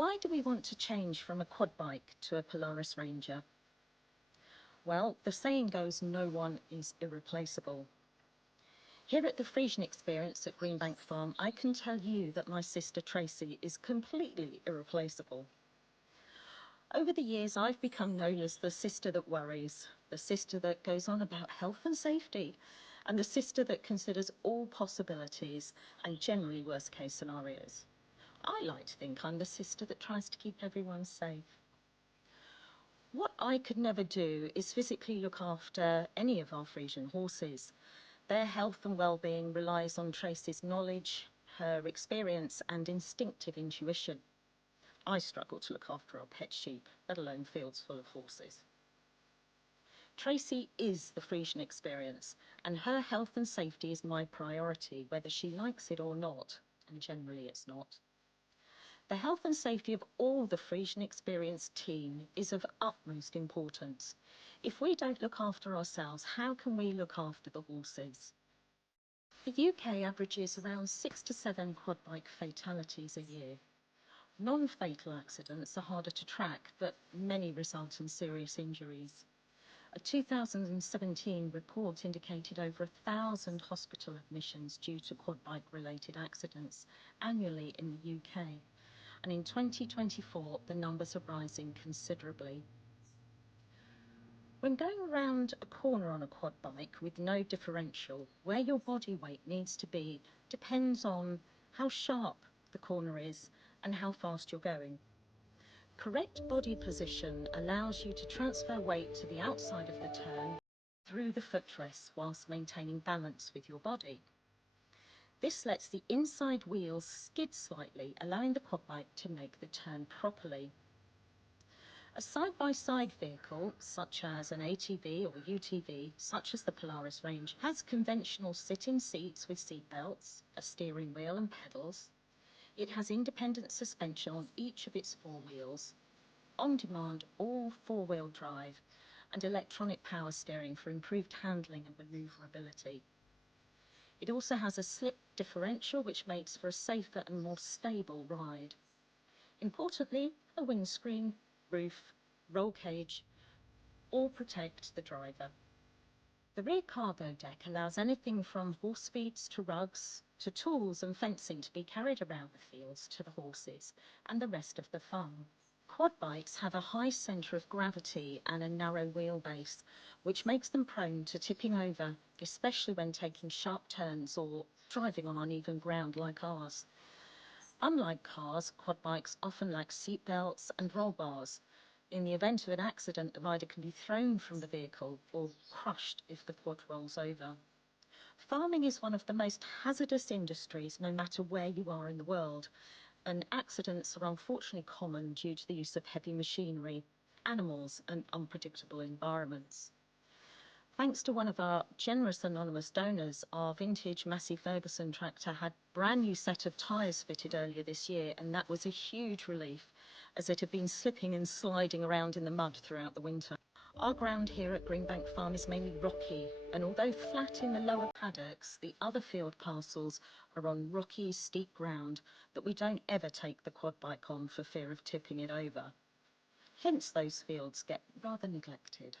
Why do we want to change from a quad bike to a Polaris Ranger? Well, the saying goes, no one is irreplaceable. Here at the Frisian Experience at Greenbank Farm, I can tell you that my sister Tracy is completely irreplaceable. Over the years, I've become known as the sister that worries, the sister that goes on about health and safety, and the sister that considers all possibilities and generally worst case scenarios. I like to think I'm the sister that tries to keep everyone safe. What I could never do is physically look after any of our Frisian horses. Their health and well-being relies on Tracy's knowledge, her experience and instinctive intuition. I struggle to look after our pet sheep, let alone fields full of horses. Tracy is the Frisian Experience, and her health and safety is my priority, whether she likes it or not, and generally it's not. The health and safety of all the Frisian Experience team is of utmost importance. If we don't look after ourselves, how can we look after the horses? The UK averages around 6 to 7 quad bike fatalities a year. Non-fatal accidents are harder to track, but many result in serious injuries. A 2017 report indicated over 1,000 hospital admissions due to quad bike related accidents annually in the UK. And in 2024, the numbers are rising considerably. When going around a corner on a quad bike with no differential, where your body weight needs to be depends on how sharp the corner is and how fast you're going. Correct body position allows you to transfer weight to the outside of the turn through the footrest whilst maintaining balance with your body. This lets the inside wheels skid slightly, allowing the quad bike to make the turn properly. A side-by-side vehicle, such as an ATV or UTV, such as the Polaris Ranger, has conventional sit-in seats with seat belts, a steering wheel and pedals. It has independent suspension on each of its 4 wheels, on-demand all 4-wheel drive, and electronic power steering for improved handling and manoeuvrability. It also has a slip differential, which makes for a safer and more stable ride. Importantly, a windscreen, roof, roll cage all protect the driver. The rear cargo deck allows anything from horse feeds to rugs to tools and fencing to be carried around the fields to the horses and the rest of the farm. Quad bikes have a high centre of gravity and a narrow wheelbase, which makes them prone to tipping over, especially when taking sharp turns or driving on uneven ground like ours. Unlike cars, quad bikes often lack seat belts and roll bars. In the event of an accident, the rider can be thrown from the vehicle or crushed if the quad rolls over. Farming is one of the most hazardous industries, no matter where you are in the world, and accidents are unfortunately common due to the use of heavy machinery, animals and unpredictable environments. Thanks to one of our generous anonymous donors, our vintage Massey Ferguson tractor had a brand new set of tyres fitted earlier this year, and that was a huge relief as it had been slipping and sliding around in the mud throughout the winter. Our ground here at Greenbank Farm is mainly rocky, and although flat in the lower paddocks, the other field parcels are on rocky, steep ground that we don't ever take the quad bike on for fear of tipping it over. Hence those fields get rather neglected.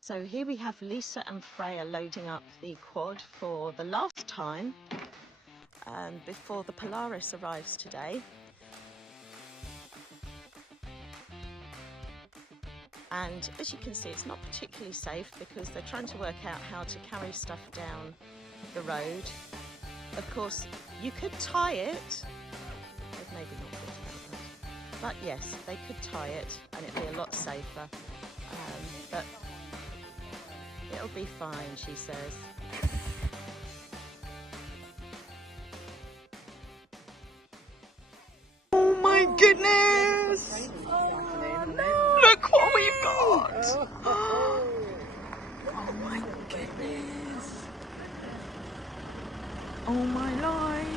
So here we have Lisa and Freya loading up the quad for the last time before the Polaris arrives today. And as you can see, it's not particularly safe because they're trying to work out how to carry stuff down the road. Of course, you could tie it. They've maybe not thought about that. But yes, they could tie it and it'd be a lot safer. But it'll be fine, she says. Oh my goodness! Oh, no. Look what we've got! Oh my goodness! Oh my life!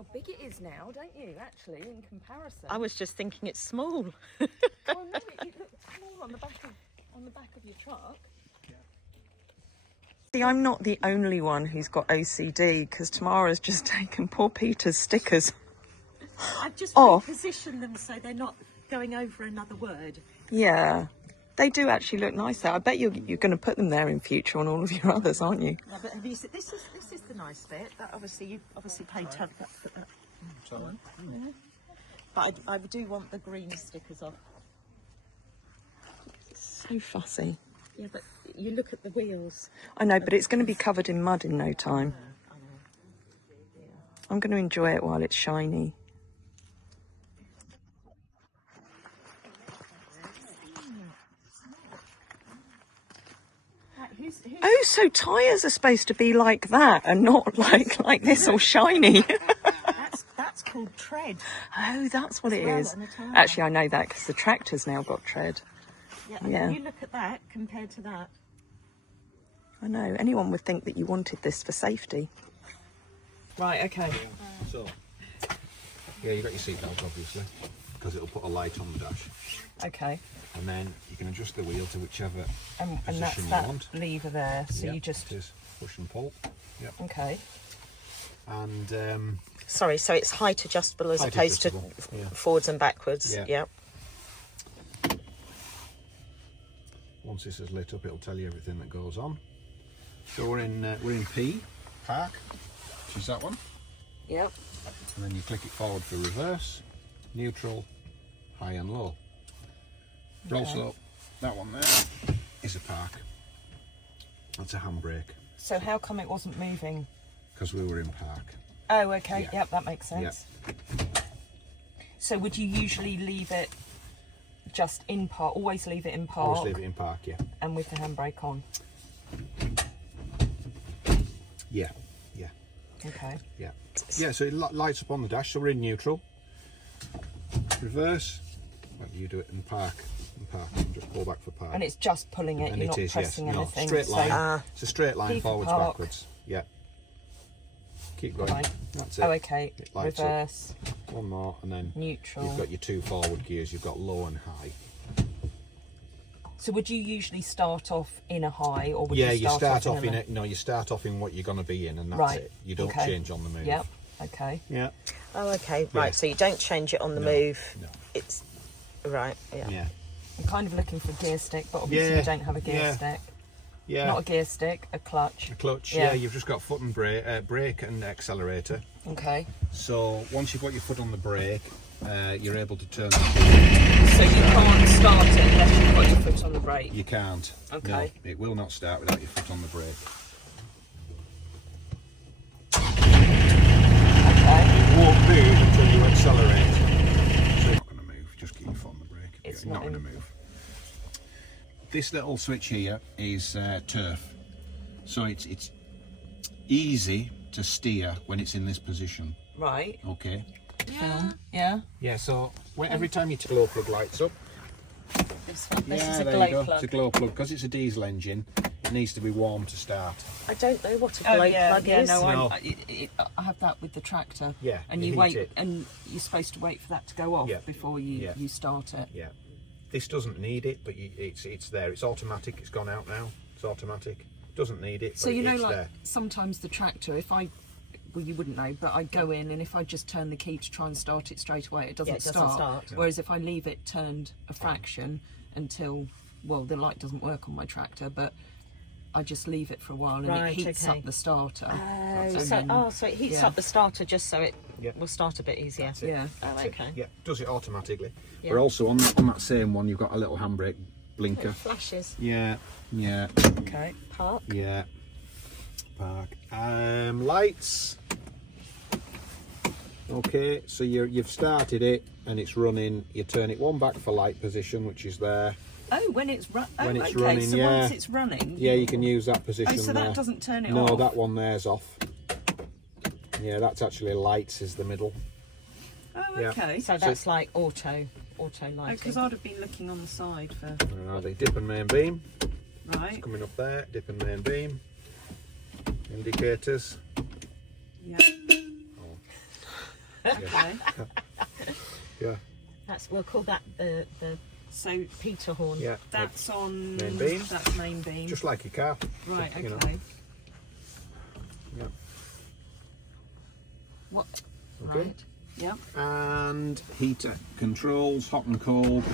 how big it is now, don't you, actually, in comparison? I was just thinking it's small. Oh, no, it looks small on the back of your truck. See, I'm not the only one who's got OCD, because Tamara's just taken poor Peter's stickers I've just off. repositioned them so they're not going over another word. Yeah, they do actually look nice there. I bet you're going to put them there in future on all of your others, aren't you? Yeah, but have you seen, this is the nice bit. That obviously you paid £10 for that. Yeah. But I do want the green stickers off. So fussy. Yeah, but you look at the wheels. I know, but it's going to be covered in mud in no time. I know. Yeah. I'm going to enjoy it while it's shiny. Oh, so tyres are supposed to be like that and not like this, all shiny. That's called tread. Oh, that's what it well, is. and a tyre. Actually, I know that because the tractor's now got tread. Yeah, and Yeah. you look at that compared to that. I know. Anyone would think that you wanted this for safety. Right, okay. So, yeah, you got your seatbelt obviously, because it'll put a light on the dash. Okay. And then you can adjust the wheel to whichever And that's position you that want. lever there, so Yep, you just... it is push and pull. Yep. Okay. And Sorry, so it's height adjustable as Height opposed adjustable, to yeah. forwards and backwards. Yeah. Yep. once this is lit up, it'll tell you everything that goes on. So we're in P, park, which is that one. Yep. And then you click it forward for reverse, neutral, high and low. But also, that one there is a park. That's a handbrake, So how come it wasn't moving? because we were in park. Oh, okay. Yeah. Yep, that makes sense. So would you usually leave it just in park? Always leave it in park? Always leave it in park, yeah. And with the handbrake on? Yeah, yeah, Okay. yeah. Yeah, so it lights up on the dash, so we're in neutral. Reverse, well, you do it in park. Just pull back for park. And it's just pulling it, And you're it not is, pressing yes. No, anything. straight so- line. It's a straight line, Keep forwards, park. backwards. Yeah. Keep going. Right. That's it. Oh, okay. It lights up. Reverse, One more, and then neutral. you've got your two forward gears. You've got low and high. So would you usually start off in a high, or would Yeah, you you start off off in it. No, you start off in what you're going to be in, and that's Right. it. You don't Okay. change on the move. Yep. Okay. Yeah. Oh, okay. Right. Yeah. So you don't change it on the No, move. no. It's right. Yeah. Yeah. I'm kind of looking for a gear stick, but obviously Yeah, you don't have a gear yeah. stick. Yeah. Not a gear stick, a clutch. A clutch. Yeah. Yeah. You've just got foot and brake and accelerator. Okay. So once you've got your foot on the brake, you're able to turn. So you can't start it unless you've got your foot on the brake. You can't. Okay. No, it will not start without your foot on the brake. Okay. It won't move until you accelerate. So you're not going to move. Just keep your foot on the brake. It's You're not not going to move. This little switch here is turf. So it's easy to steer when it's in this position. Right. Okay. Film. Yeah. Yeah. So every time your glow plug lights up, This one. This yeah, is a there glow you go. plug. It's a glow plug because it's a diesel engine. It needs to be warm to start. I don't know what a Oh glow yeah, plug yeah. is. No, No. I have that with the tractor. Yeah, And you you heat wait, it. and you're supposed to wait for that to go off Yeah. before you Yeah. you start it. Yeah. This doesn't need it, but it's there. It's automatic. It's gone out now. It's automatic. Doesn't need it. So but you know, it's like there. sometimes the tractor, if I, well, you wouldn't know, but I go in and if I just turn the key to try and start it straight away, it doesn't, it doesn't start. Whereas if I leave it turned a fraction until, well, the light doesn't work on my tractor, but I just leave it for a while and Right, it heats okay. up the starter. Oh, And so, then- so it heats yeah. up the starter just so it Yeah. will start a bit easier. That's it. Yeah. Oh, That's it. okay. Yeah, does it automatically. Yeah. But also on that same one, you've got a little handbrake blinker. It flashes. Yeah, yeah, Okay. Park. yeah. Park. Lights. Okay, so you've started it and it's running. You turn it one back for light position, which is there. Oh, when it's When it's okay. running, So yeah. once it's running, Yeah, you can use that position oh, so there. that doesn't turn it No, off. that one there's off. Yeah, that's actually lights is the middle. Oh, Yeah. okay. So that's like auto lighting. Because I'd have been looking on the side for Where are they? Dip and main beam. right. It's coming up there. Dip and main beam. Indicators. Yeah. Okay. Yeah. We'll call that the so Peter horn. Yeah. That's on main beam. That's main beam. Just like your car. Right. Okay. You know. Yeah. What? Okay. Right. Yep. And heater controls, hot and cold.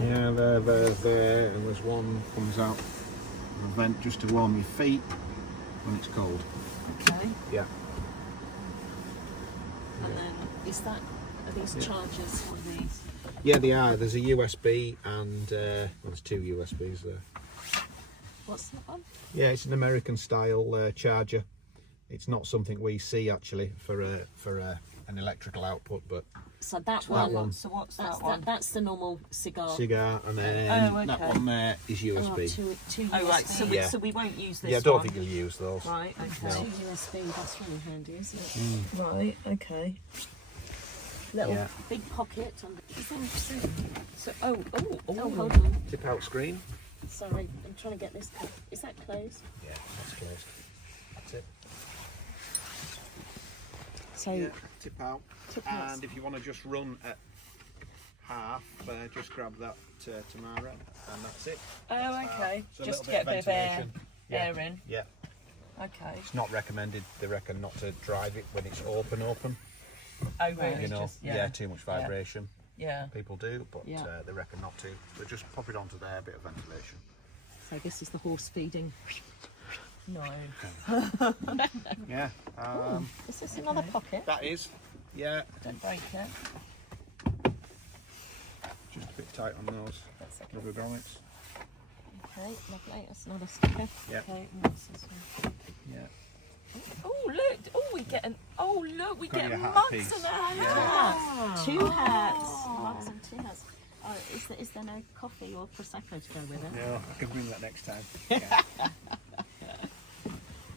Yeah, there, and there's one comes out a vent just to warm your feet when it's cold. Okay. Yeah. And then are these chargers for these? Yeah, they are. There's a USB and well, there's two USBs there. What's that one? Yeah, it's an American style charger. It's not something we see actually for an electrical output, but So that one. one. So what's that one? That's the normal cigar. and then Oh, okay. that one there is USB. Two USB. Right. So, Yeah. so we won't use this Yeah, I don't one. think you'll use those. Right. Okay. No. Two USB, that's really handy, isn't it? Right. Okay. Little Yeah. big pocket. Is that interesting? So oh, Oh, hold on. Tip out screen. Sorry, I'm trying to get this. Is that closed? Yeah, that's closed. That's it. So, Yeah, tip out. Tip out. And if you want to just run at half, just grab that Tamara, and that's it. Oh, okay. So a Just to little get a bit of ventilation. air in. Yeah. Okay. It's not recommended. They reckon not to drive it when it's open. Oh, really? You know, Just, too much vibration. Yeah. People do, but Yeah. they reckon not to. So just pop it onto there, a bit of ventilation. so this is the horse feeding. No. Yeah. Is this another pocket? That is. Yeah. Don't break it. Just a bit tight on those That's okay. rubber grommets. Okay, lovely. That's another sticker. Yeah. Okay. And what's this one? Yeah. Oh look! Oh, we get an. Oh look! We Got get your hat mugs piece. and a hat. Hats. Two hats. Mugs and two hats. Oh, is there no coffee or prosecco to go with it? No, I can bring that next time. Yeah.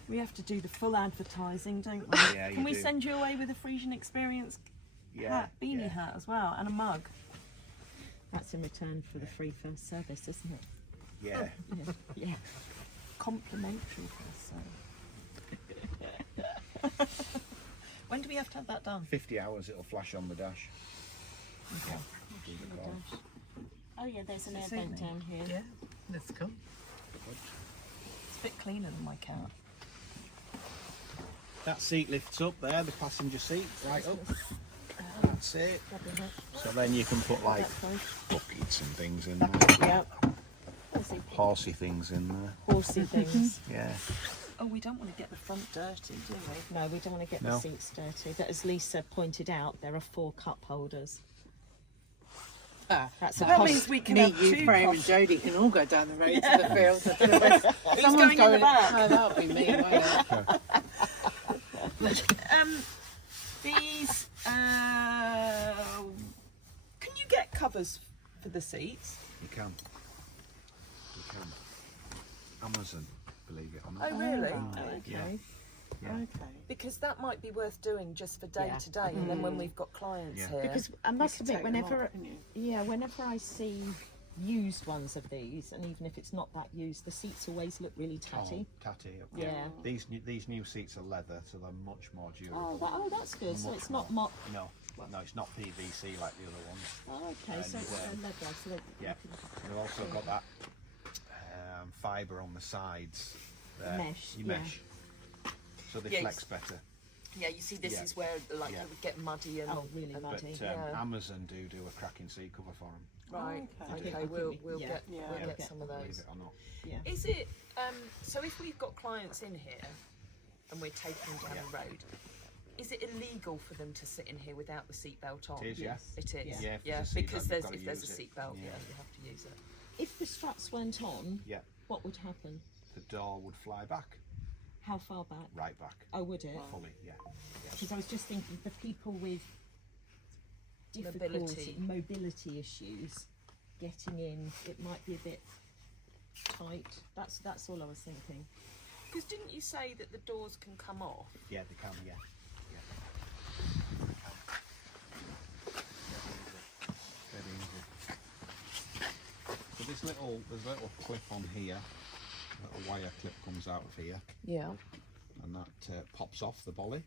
We have to do the full advertising, don't we? Yeah, you Can we do. send you away with a Frisian Experience hat, beanie hat as well, and a mug? That's in return for the free first service, isn't it? Yeah. Yeah. Complimentary first When do we have to have that done? 50 hours it'll flash on the dash. Okay. Oh yeah, there's an air Suit vent me. down here. Yeah, that's cool. It's a bit cleaner than my cat. That seat lifts up there, the passenger seat, right up. That's it. So then you can put like buckets and things in there. Yep. Horsey things in there. Horsey things. Yeah. Oh, we don't want to get the front dirty, do we? No, we don't want to get the No. seats dirty. But as Lisa pointed out, there are 4 cup holders. That's a That cost. means we can Me, have you, two Graham and coffees. Jodie can all go down the road to the field. Who's going in the back? No, that'll be me. won't it? These, can you get covers for the seats? You can. You can. Amazon, believe it or not. Oh, really? Okay. Yeah. Okay. Because that might be worth doing just for day Yeah. to day, and then when we've got clients Yeah. here. Because I must could admit, take them whenever off, couldn't you? whenever I see used ones of these, and even if it's not that used, the seats always look really tatty. Oh, tatty. Yeah. These new seats are leather, so they're much more durable. That's good. So Much it's not more. mock. No, it's not PVC like the other ones. Oh, okay, so And, it's leather. So Yeah. They've also got that fibre on the sides. There. Mesh, You yeah. mesh. So they Yeah, flex better. Yeah, you see, this Yeah. is where like Yeah. it would get muddy and really and- muddy. But Yeah. Amazon do a cracking seat cover for them. Right. Okay. Okay. I think We'll yeah. get Yeah. we'll Yeah. get some of Believe those. it or not. Yeah. Is it so if we've got clients in here and we're taking them down the road, is it illegal for them to sit in here without the seatbelt on? It is, yeah. It is. Yeah. Yeah, if there's a because seatbelt, there's you've if gotta there's a use it. seatbelt, yeah, Yeah. you have to use it. If the straps went on, Yeah. what would happen? The door would fly back, How far back? right back, Oh, would it? fully. Yeah. Because I was just thinking, the people with mobility issues getting in, it might be a bit tight. That's all I was thinking. Because didn't you say that the doors can come off? Yeah, they can. Yeah. Very easy. So there's a little clip on here. A little wire clip comes out of here, Yeah. and that pops off the bolly,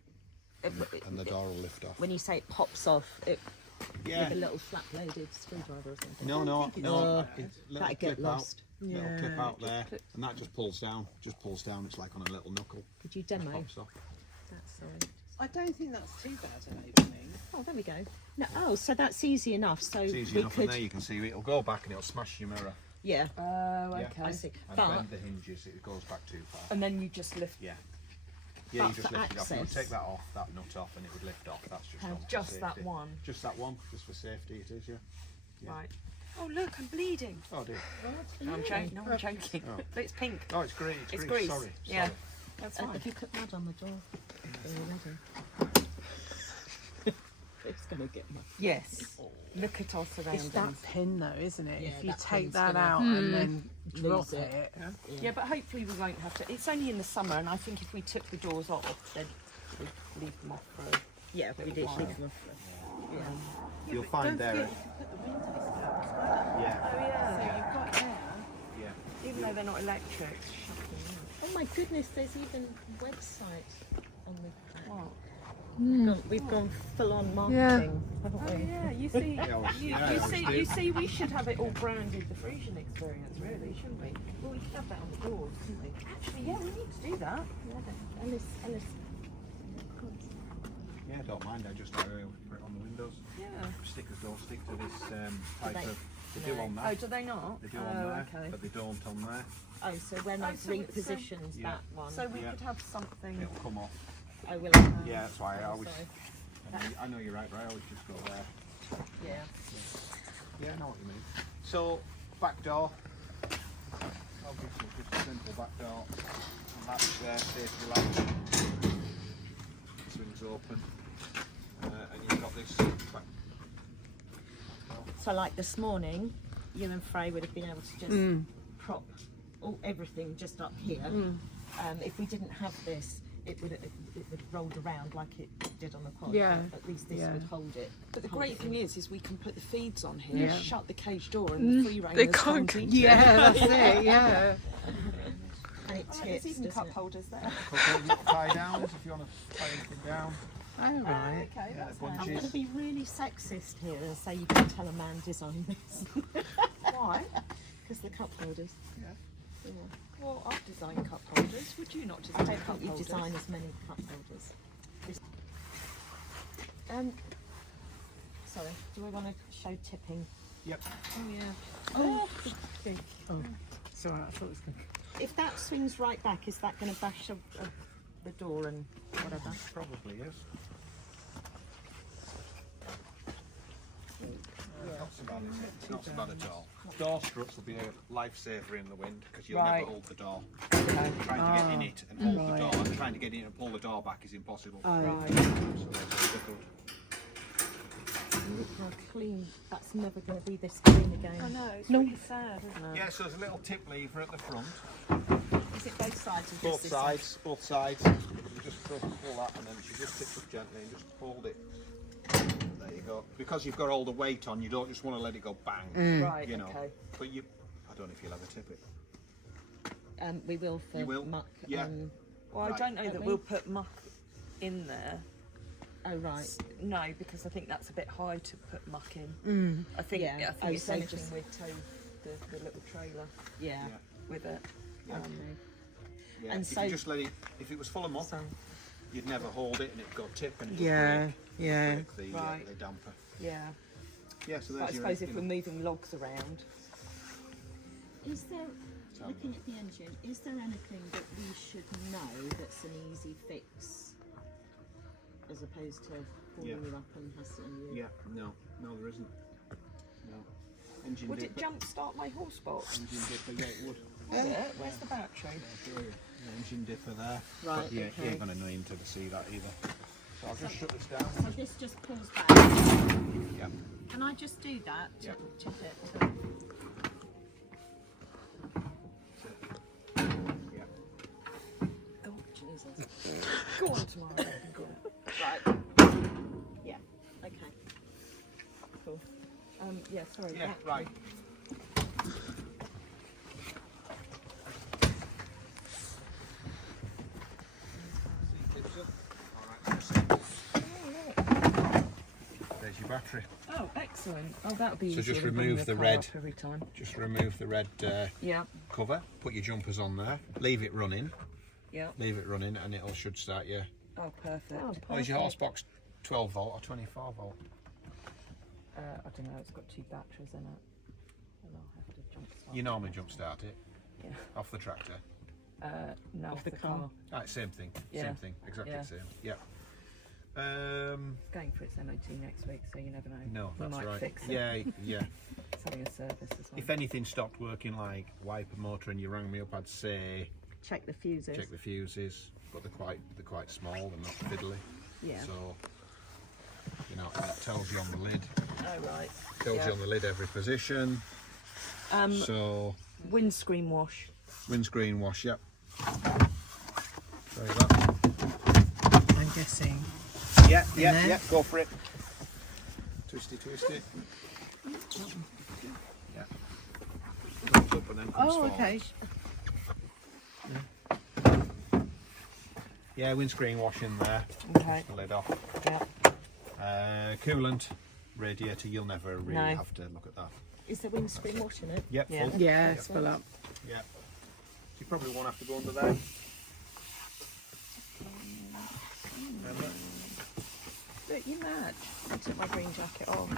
and the door will lift off. When you say it pops off, it Yeah. with a little flat-bladed screwdriver or something. No. That'd get lost. Little clip out there, and that just pulls down. It's like on a little knuckle. Could you demo? Pops off. That's I don't think that's too bad an opening. Oh, there we go. No, oh, so that's easy enough. So It's easy we enough, could. and there you can see it'll go back and it'll smash your mirror. Yeah. Oh, Yeah. okay. I see. And But bend the hinges, it goes back too far. And then you just lift. Yeah. Yeah, But you just for lift it off. You would access- take that off, that nut off, and it would lift off. That's just on for Just that safety. one. Just that one, just for safety. It is, yeah. Right. Oh look, I'm bleeding. Oh dear. No, I'm joking. No, I'm joking. Oh. But it's pink. Oh, it's grease. It's grease. Sorry. Yeah. Sorry. That's and fine. if you put mud on the door, already. It's gonna get mud. Yes. Look at our surroundings. It's that pin though, isn't it? Yeah, if you that take pin's that gonna- out and then drop Lose it. it. Yeah, but hopefully we won't have to. It's only in the summer, and I think if we took the doors off, then we'd leave them off for. Yeah, we did. Wow. Leave them. You'll find there. Don't forget you can put the windows down. Yeah. Oh So yeah. you've got air. Yeah. Even though they're not electric. Oh my goodness, there's even website on the. What? We've gone full on marketing, haven't Oh we? yeah, you see, Yeah, you see, we should have it all branded the Frisian experience, really, shouldn't we? Well, we should have that on the doors, shouldn't we? Actually, yeah, we need to do that. Ellis. Yeah, don't mind. I just put it on the windows. Yeah. Stickers don't stick to this type they? of. They do on Oh, that. do they not? They do on Oh, there, okay. but they don't on there. Oh, so when Oh, I've so it's, repositioned yeah. that one, So we Yeah. could have something. It'll come off. I will. Yeah, that's why I always. Sorry. I know you're right, but I always just go there. Yeah. Yeah, I know what you mean. So, back door. Obviously, just a simple back door. And that's there, safety latch. Swings open. And you've got this back. So like this morning, you and Frey would have been able to just prop everything just up here. If we didn't have this, it would have rolled around like it did on the pod. Yeah. But at least this Yeah. would hold it. But the hold great it thing in. is we can put the feeds on here, Yeah. shut the cage door, and the free They rangers can't. can't eat Yeah, that's it. Yeah. And it Oh, tips, there's even doesn't cup it? holders there. Couple of tie downs if you want to tie anything down. Oh right. Okay, Yeah, that's the nice. I'm going to bunches. be really sexist here and say you can tell a man designed this. Why? Because the cup holders. Yeah. Well, I've designed cup holders. Would you not I design don't cup think you holders? design as many cup holders. Sorry, do we want to show tipping? Yep. Oh yeah. Oh, It's alright. I thought it was good. if that swings right back, is that going to bash the door and whatever? Probably is. Not so bad, is it? It's not so bad at all. Door struts will be a lifesaver in the wind because you'll Right. never hold the door. Okay. Trying to get in it and hold the Right. door, and trying to get in and pull the door back is impossible. Right. So it's difficult. Look how clean. That's never going to be this clean again. I know. It's really sad, isn't it? Yeah, so there's a little tip lever at the front. Is it both sides of Both this? sides, both sides. You just pull that and then you just tips up gently and just hold it. There you go. Because you've got all the weight on, you don't just want to let it go bang. Right. You know. Okay. But you, I don't know if you'll ever tip it. We will for You will? muck. Yeah. Well, Right. I don't know that Don't we'll we? put muck in there. Oh right. No, because I think that's a bit high to put muck in. I think. Yeah. I think Oh, it's so anything just- we'd tow the little trailer Yeah. Yeah. with it. Yeah. Okay. Yeah. And if so- you just let it, if it was full of muck, So you'd never hold it and it'd go tip and it'd Yeah. break, Yeah. break the, Right. the damper. Yeah. Yeah, so But I there's your, suppose if you we're know, moving logs around. is there, Tell looking me. at the engine, is there anything that we should know that's an easy fix as opposed to pulling Yeah. you up and hassling you? Yeah, no, there isn't. No. Engine Would it dipper. jump start my horse box? Engine dipper, yeah, it would. Would it? Where's the battery? The engine dipper there. Right, But yeah, you okay. ain't going to know him to see that either. So I'll just shut this down. So this just pulls back. Yeah. Can I just do that? Yeah. Tip it. To... Yeah. Oh, Jesus. Go on tomorrow. Right. Yeah. Okay. Cool. Yeah. Sorry. Yeah, that- right. battery. Oh, excellent. Oh, that'll be So easier just than bringing remove the car red. up every time. Just remove the red Yeah, cover. Put your jumpers on there. Leave it running. yeah. Leave it running, and it all should start you. Oh, perfect. Oh, is your horse box 12 volt or 24 volt? I don't know, it's got 2 batteries in it. And I'll have to jump start You it normally next jump time. start it Yeah. off the tractor. No, off the car. Right, same thing. Yeah. Same thing. Exactly Yeah. the same. Yep. It's going for its MOT next week, so you never know. No, We that's might right. fix it. Yeah, yeah. It's having a service as well. If anything stopped working, like wiper motor, and you rang me up, I'd say Check the fuses. check the fuses. But they're quite small. They're not fiddly. Yeah. So you know, and it tells you on the lid. Oh, right. Tells Yeah. you on the lid every position. So Windscreen wash. windscreen wash. Yep. Try that. I'm guessing. Yeah, yeah, there. yeah. Go for it. Twisty, twisty. Yeah. Comes up and then comes forward. Okay. Yeah, windscreen wash in there. Okay. Push the lid off. Yeah. Coolant, radiator. You'll never really No. have to look at that. Is there windscreen wash in it? Yep. Yeah. Full. Yeah, it's full up. Yeah. You probably won't have to go under there. Look, you match. I took my green jacket off.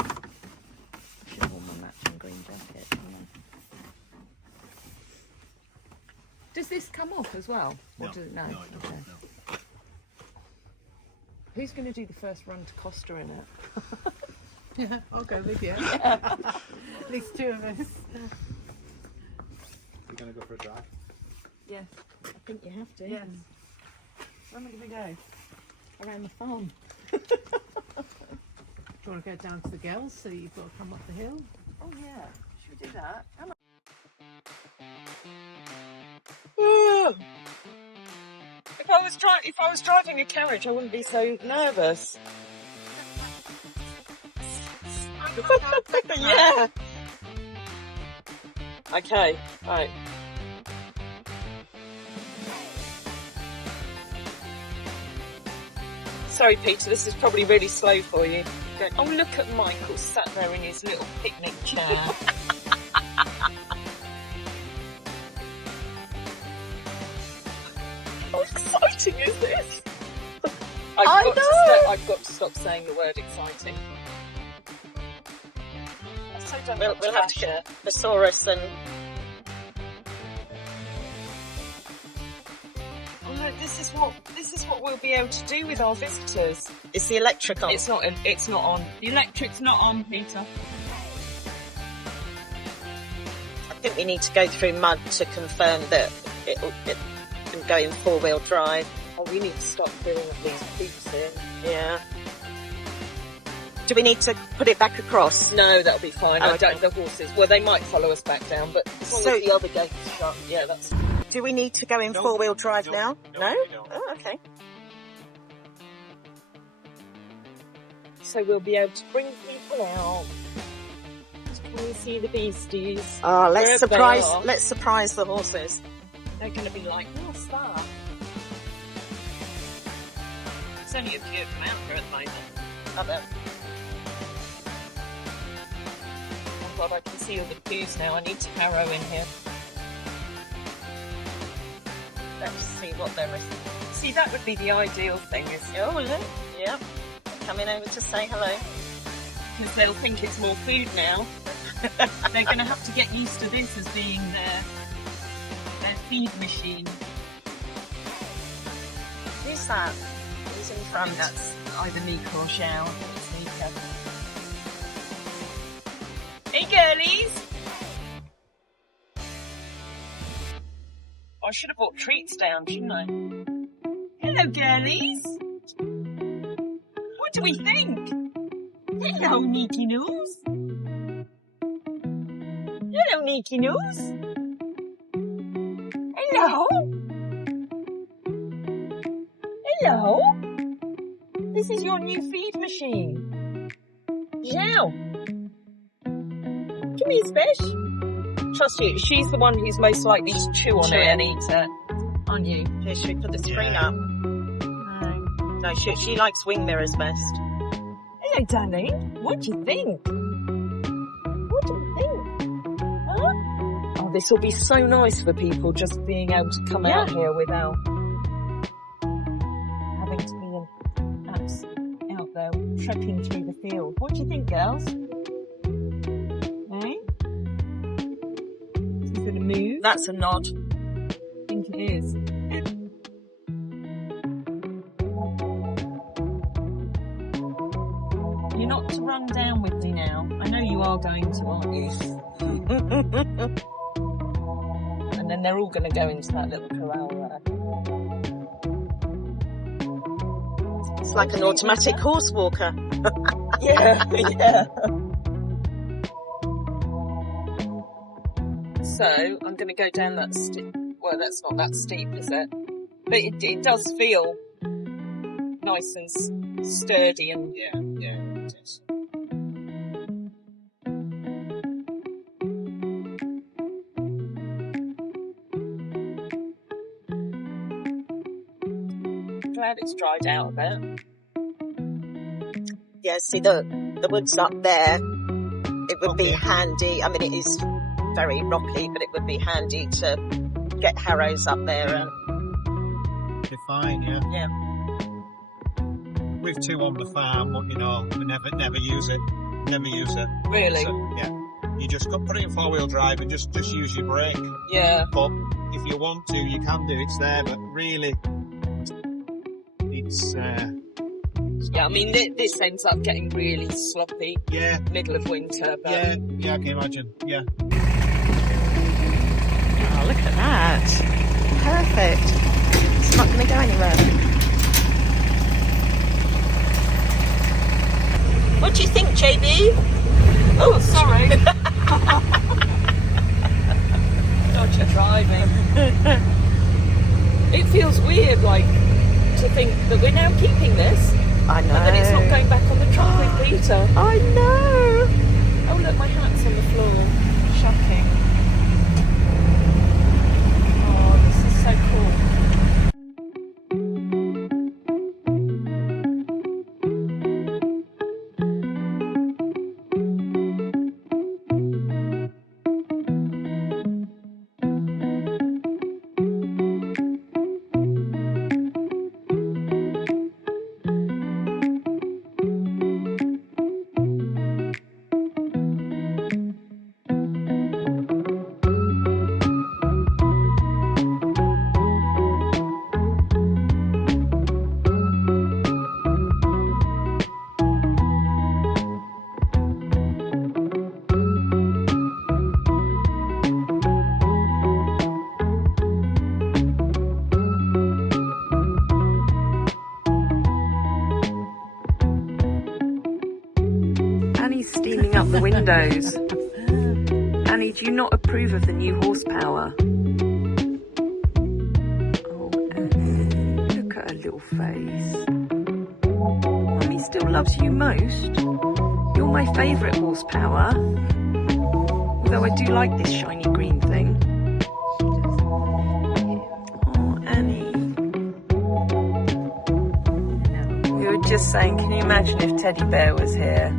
I should have worn my matching green jacket. Does this come off as well? Or does it? No. No, it Okay. doesn't. No. Who's going to do the first run to Costa in it? Yeah, I'll go with you. At least 2 of us. You're going to go for a drive? Yes. I think you have to. Yes. Where am I going to go? Around the farm. Do you want to go down to the girls so you've got to come up the hill? Oh yeah. Should we do that? If I was driving a carriage, I wouldn't be so nervous. Yeah. Okay. Right. Sorry, Peter. This is probably really slow for you. Oh, look at Michael sat there in his little picnic chair. How exciting is this? I've got to stop saying the word exciting. I so don't We'll want have to get Thesaurus and Oh, look, this is what we'll be able to do with our visitors. is the electric on? It's not on. The electric's not on, Peter. I think we need to go through mud to confirm that it can go in 4-wheel drive. Oh, we need to stop filling up these poops here. Yeah. Do we need to put it back across? No, that'll be fine. Oh, I don't. okay. The horses. Well, they might follow us back down, but as long So- as the other gate's shut. Yeah, that's. Do we need to go in No. 4-wheel drive No. now? No, you don't. Oh, okay. So we'll be able to bring people out. Can we see the beasties? Oh, Wherever they are. let's surprise the horses. They're going to be like, what's that? It's only a few of them out here at the moment. I bet. Oh God, I can see all the poos now. I need to harrow in here. Let's see what they're missing. See, that would be the ideal thing, is Oh, look. Yep. Coming over to say hello. because they'll think it's more food now. They're going to have to get used to this as being their feed machine. Who's that? Who's in I front? think that's either Nika or Xiao. It's Nika. Hey girlies! I should have brought treats down, shouldn't I? Hello girlies! What do we think? Hello Nikki Nose! Hello Nikki Nose! Hello! Hello? This is your new feed machine. Zhao. Come here, Spesh. Trust you, she's the one who's most likely to chew on it and eat it. Aren't you? Here, should we put the screen up? No, she likes wing mirrors best. Hello, darling. What do you think? What do you think? Huh? Oh, this will be so nice for people just being able to come out here without having to be out there trekking through the field. What do you think, girls? Eh? Is he going to move? That's a nod. I think it is. You're not to run down with me now. I know you are going to, aren't you? And then they're all going to go into that little corral there. It's like an automatic horse walker. Yeah. So I'm going to go down that well, that's not that steep, is it? But it does feel nice and sturdy and Yeah, it is. glad it's dried out a bit. Yeah, see the woods up there, it would be handy. I mean, it is very rocky, but it would be handy to get harrows up there. And Be fine, yeah. yeah. We've two on the farm, but you know, we never use it. Never use it. Really? So, yeah. You just put it in 4-wheel drive and just use your brake. Yeah. But if you want to, you can do. It's there, but really, it's. Yeah, I mean, this ends up getting really sloppy. Yeah. Middle of winter, but... Yeah, I can imagine. Yeah. Oh, look at that. Perfect. It's not going to go anywhere. What do you think, JB? Oh, sorry. Dodger driving. It feels weird, like, to think that we're now keeping this. I know. And then it's not going back on the truck with Peter. I know. Oh, look, my hat's on the floor. Shocking. Oh, this is so cool. Annie's steaming up the windows. Annie, do you not approve of the new horsepower? Oh, Annie, look at her little face. Mummy still loves you most. You're my favourite horsepower. Although I do like this shiny green thing. Oh, Annie. We were just saying, can you imagine if Teddy Bear was here?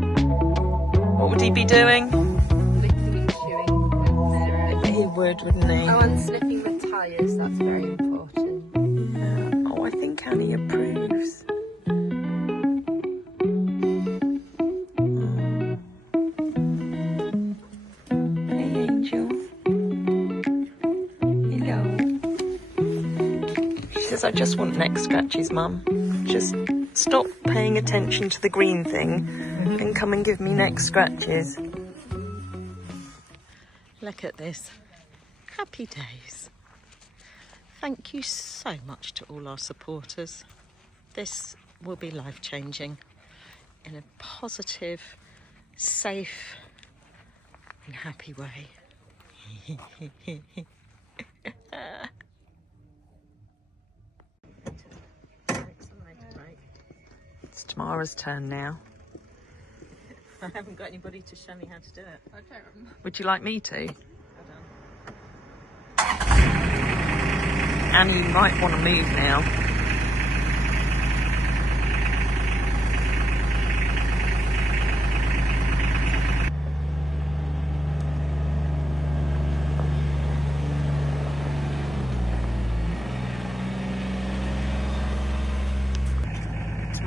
What would he be doing? Licking and chewing. He would, wouldn't he? Oh, and sniffing the tyres, that's very important. Oh, I think Annie approves. Hey, Angel. Hello. She says, I just want neck scratches, Mum. Just stop paying attention to the green thing and come and give me neck scratches. Look at this. Happy days. Thank you so much to all our supporters. This will be life-changing in a positive, safe and happy way. It's Tamara's turn now. I haven't got anybody to show me how to do it. I don't remember. Would you like me to? Hold on. Annie, you might want to move now.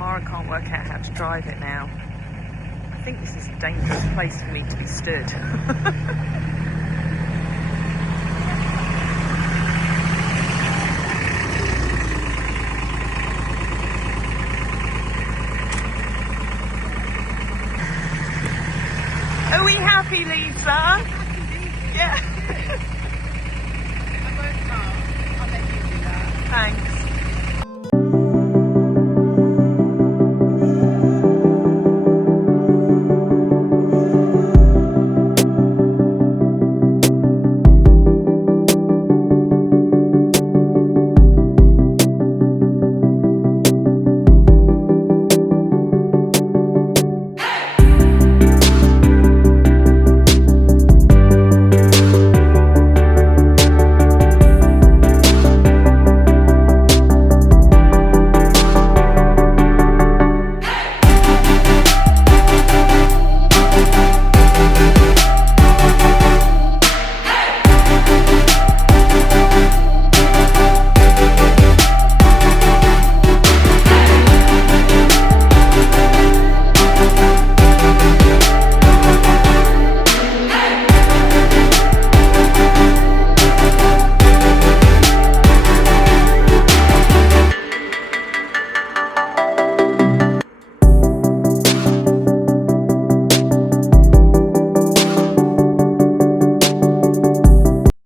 Mara can't work out how to drive it now. I think this is a dangerous place for me to be stood. Are we happy, Lisa?